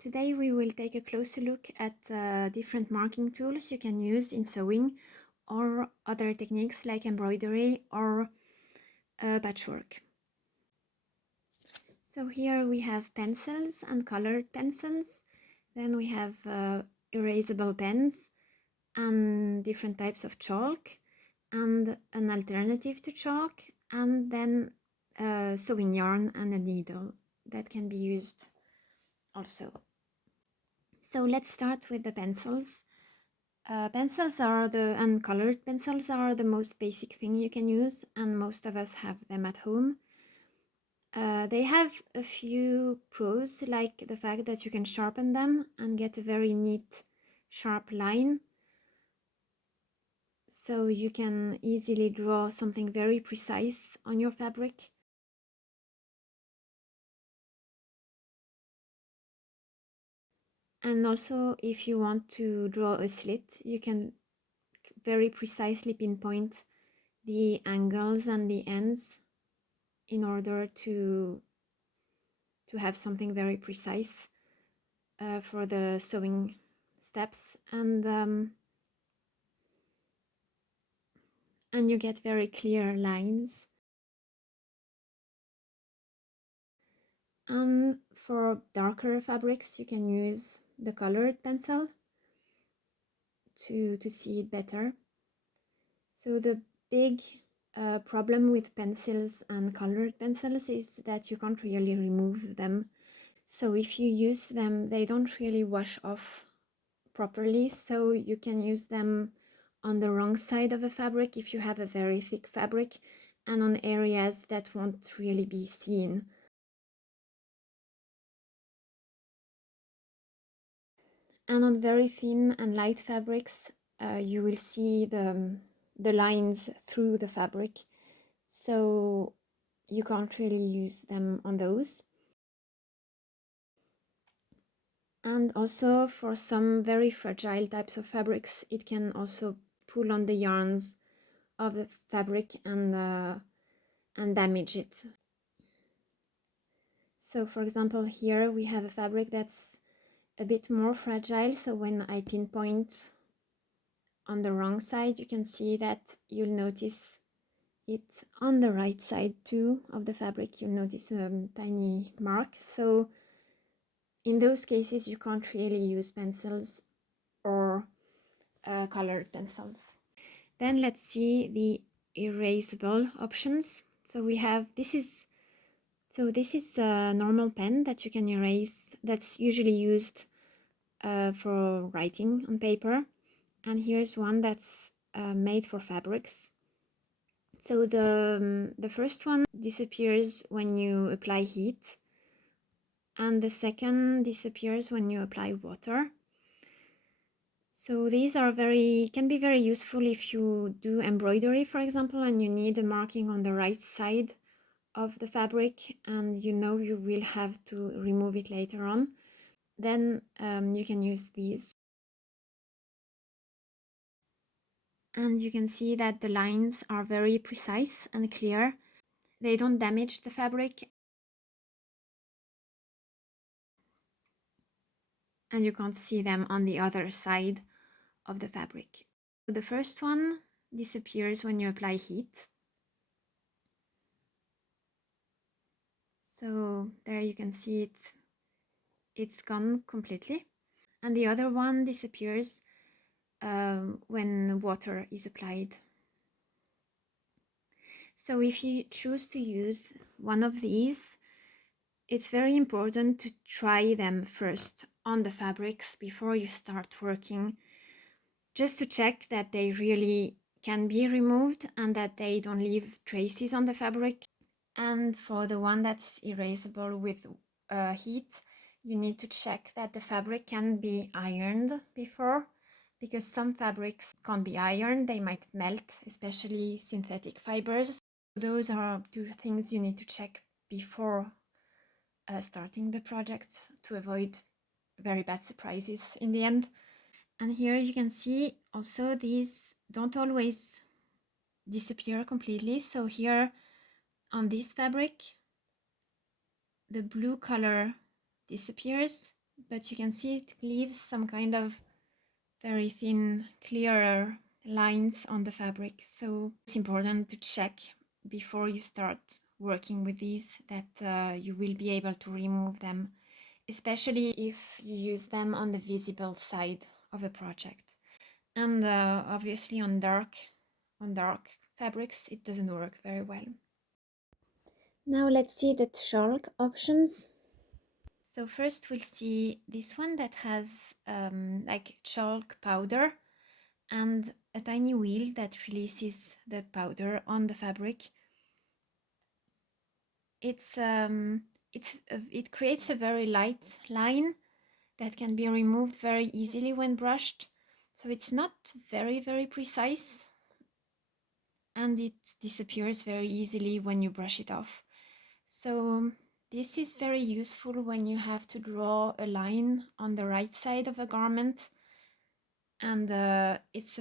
Today we will take a closer look at different marking tools you can use in sewing or other techniques like embroidery or patchwork. So here we have pencils and colored pencils. Then we have erasable pens and different types of chalk and an alternative to chalk, and then sewing yarn and a needle that can be used also. So let's start with the pencils. And colored pencils are the most basic thing you can use, and most of us have them at home. They have a few pros, like the fact that you can sharpen them and get a very neat, sharp line. So you can easily draw something very precise on your fabric. And also, if you want to draw a slit, you can very precisely pinpoint the angles and the ends in order to have something very precise for the sewing steps, and you get very clear lines. And for darker fabrics, you can use the colored pencil to see it better. So the big problem with pencils and colored pencils is that you can't really remove them. So if you use them, they don't really wash off properly, so you can use them on the wrong side of a fabric if you have a very thick fabric, and on areas that won't really be seen. And on very thin and light fabrics, you will see the lines through the fabric, so you can't really use them on those. And also for some very fragile types of fabrics, it can also pull on the yarns of the fabric and damage it. So for example, here we have a fabric that's a bit more fragile, so when I pinpoint on the wrong side, you can see that you'll notice it on the right side too of the fabric. You'll notice a tiny mark. So in those cases, you can't really use pencils or colored pencils. Then let's see the erasable options. So we have, this is a normal pen that you can erase, that's usually used for writing on paper. And here's one that's made for fabrics. So the first one disappears when you apply heat, and the second disappears when you apply water. So these are can be very useful if you do embroidery, for example, and you need a marking on the right side of the fabric and you know you will have to remove it later on. Then you can use these. And you can see that the lines are very precise and clear. They don't damage the fabric. And you can't see them on the other side of the fabric. The first one disappears when you apply heat. So there you can see it's gone completely. And the other one disappears when water is applied. So if you choose to use one of these, it's very important to try them first on the fabrics before you start working, just to check that they really can be removed and that they don't leave traces on the fabric. And for the one that's erasable with heat, you need to check that the fabric can be ironed before, because some fabrics can't be ironed, they might melt, especially synthetic fibers. Those are two things you need to check before starting the project to avoid very bad surprises in the end. And here you can see also these don't always disappear completely. So here on this fabric, the blue color disappears, but you can see it leaves some kind of very thin, clearer lines on the fabric. So it's important to check before you start working with these that you will be able to remove them, especially if you use them on the visible side of a project. And obviously on dark fabrics, it doesn't work very well. Now let's see the chalk options. So first we'll see this one that has like chalk powder and a tiny wheel that releases the powder on the fabric. It creates a very light line that can be removed very easily when brushed. So it's not very precise, and it disappears very easily when you brush it off. So this is very useful when you have to draw a line on the right side of a garment, and it's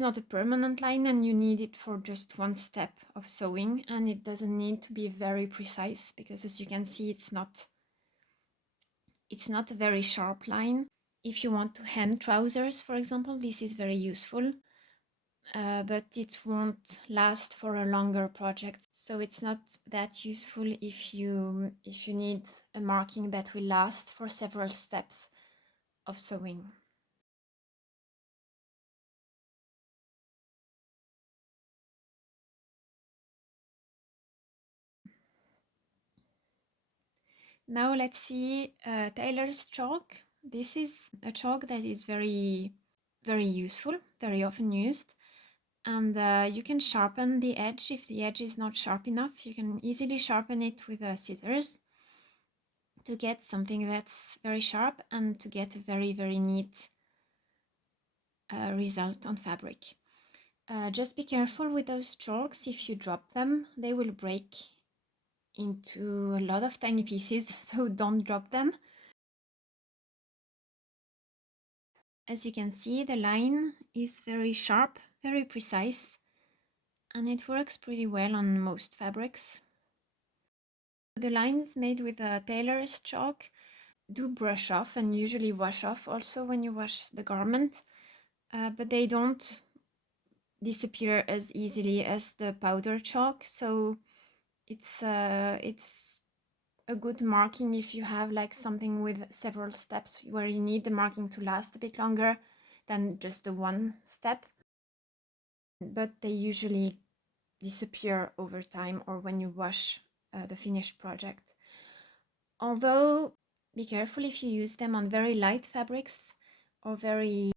not a permanent line, and you need it for just one step of sewing, and it doesn't need to be very precise because, as you can see, it's not a very sharp line. If you want to hem trousers, for example, this is very useful. But it won't last for a longer project, so it's not that useful if you need a marking that will last for several steps of sewing. Now let's see tailor's chalk. This is a chalk that is very useful, very often used, and you can sharpen the edge. If the edge is not sharp enough, you can easily sharpen it with scissors to get something that's very sharp and to get a very neat result on fabric. Just be careful with those chalks. If you drop them, they will break into a lot of tiny pieces, so don't drop them. As you can see, the line is very sharp, very precise, and it works pretty well on most fabrics. The lines made with a tailor's chalk do brush off and usually wash off also when you wash the garment, but they don't disappear as easily as the powder chalk, so it's a good marking if you have like something with several steps where you need the marking to last a bit longer than just the one step, but they usually disappear over time or when you wash the finished project. Although be careful if you use them on very light fabrics or very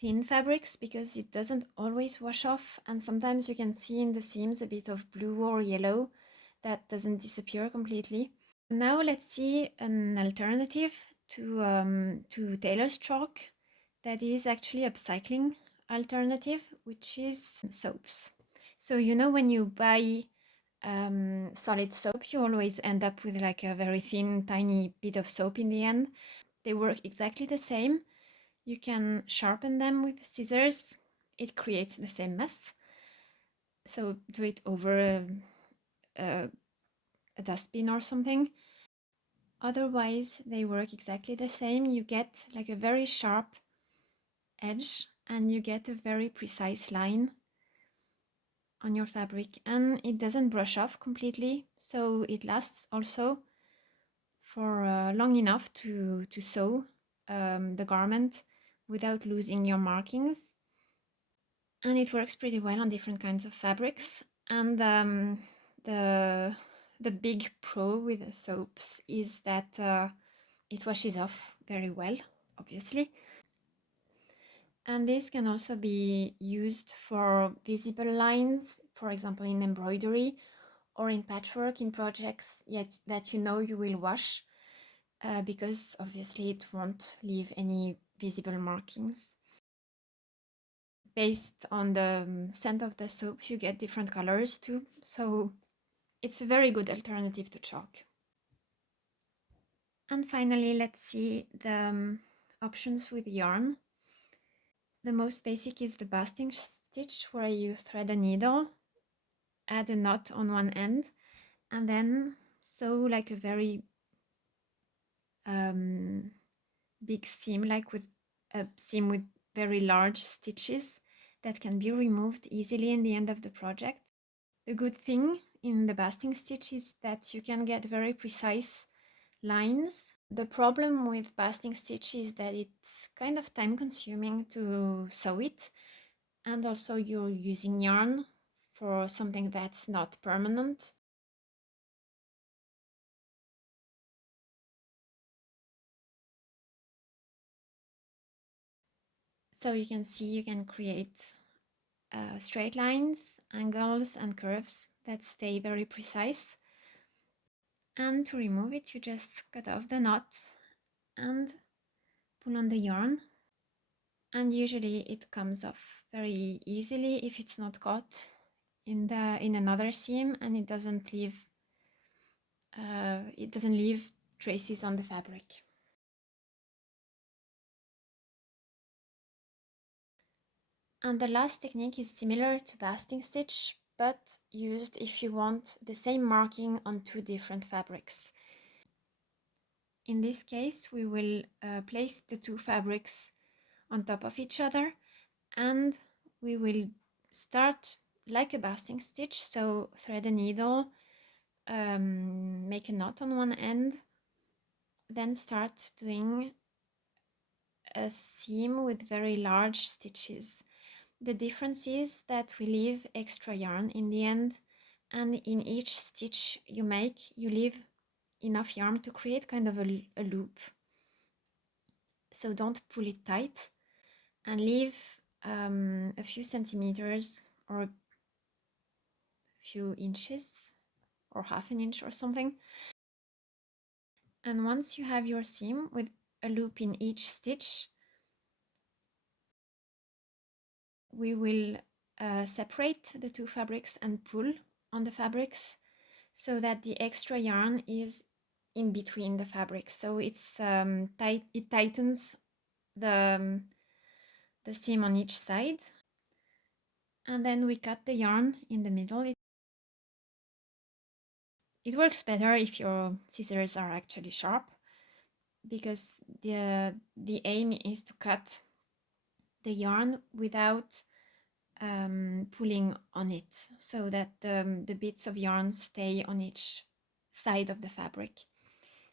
thin fabrics, because it doesn't always wash off, and sometimes you can see in the seams a bit of blue or yellow that doesn't disappear completely. Now let's see an alternative to tailor's chalk that is actually upcycling alternative, which is soaps. So you know, when you buy solid soap, you always end up with like a very thin, tiny bit of soap in the end. They work exactly the same. You can sharpen them with scissors. It creates the same mess. So do it over a dustbin or something. Otherwise, they work exactly the same. You get like a very sharp edge and you get a very precise line on your fabric, and it doesn't brush off completely, so it lasts also for long enough to sew the garment without losing your markings. And it works pretty well on different kinds of fabrics. And the big pro with the soaps is that it washes off very well, obviously. And this can also be used for visible lines, for example in embroidery or in patchwork, in projects yet that you know you will wash, because obviously it won't leave any visible markings. Based on the scent of the soap, you get different colors too, so it's a very good alternative to chalk. And finally, let's see the options with yarn. The most basic is the basting stitch, where you thread a needle, add a knot on one end, and then sew like a very big seam, like with a seam with very large stitches that can be removed easily in the end of the project. The good thing in the basting stitch is that you can get very precise lines. The problem with basting stitch is that it's kind of time consuming to sew it, and also you're using yarn for something that's not permanent. So you can see you can create straight lines, angles and curves that stay very precise. And to remove it, you just cut off the knot and pull on the yarn. And usually it comes off very easily if it's not caught in another seam, and it doesn't leave traces on the fabric. And the last technique is similar to basting stitch, but used if you want the same marking on two different fabrics. In this case, we will place the two fabrics on top of each other, and we will start like a basting stitch, so thread a needle, make a knot on one end, then start doing a seam with very large stitches. The difference is that we leave extra yarn in the end, and in each stitch you make, you leave enough yarn to create kind of a loop. So don't pull it tight, and leave a few centimeters or a few inches or half an inch or something. And once you have your seam with a loop in each stitch, we will separate the two fabrics and pull on the fabrics so that the extra yarn is in between the fabrics. So it's it tightens the seam on each side. And then we cut the yarn in the middle. It works better if your scissors are actually sharp, because the aim is to cut the yarn without pulling on it, so that the bits of yarn stay on each side of the fabric.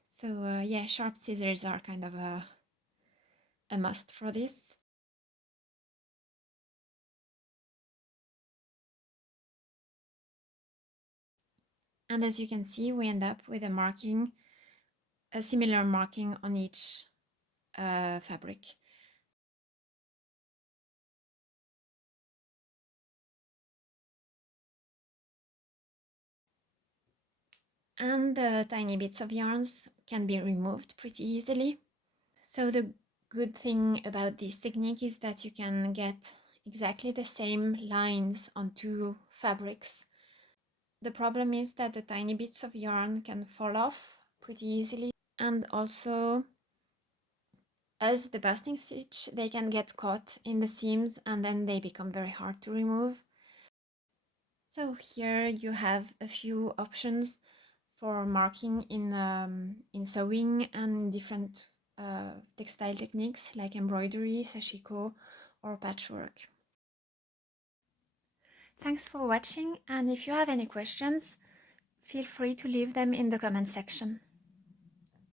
So yeah, sharp scissors are kind of a must for this. And as you can see, we end up with a similar marking on each fabric. And the tiny bits of yarns can be removed pretty easily. So the good thing about this technique is that you can get exactly the same lines on two fabrics. The problem is that the tiny bits of yarn can fall off pretty easily, and also, as the basting stitch, they can get caught in the seams and then they become very hard to remove. So here you have a few options for marking in sewing and different textile techniques like embroidery, sashiko, or patchwork. Thanks for watching, and if you have any questions, feel free to leave them in the comment section.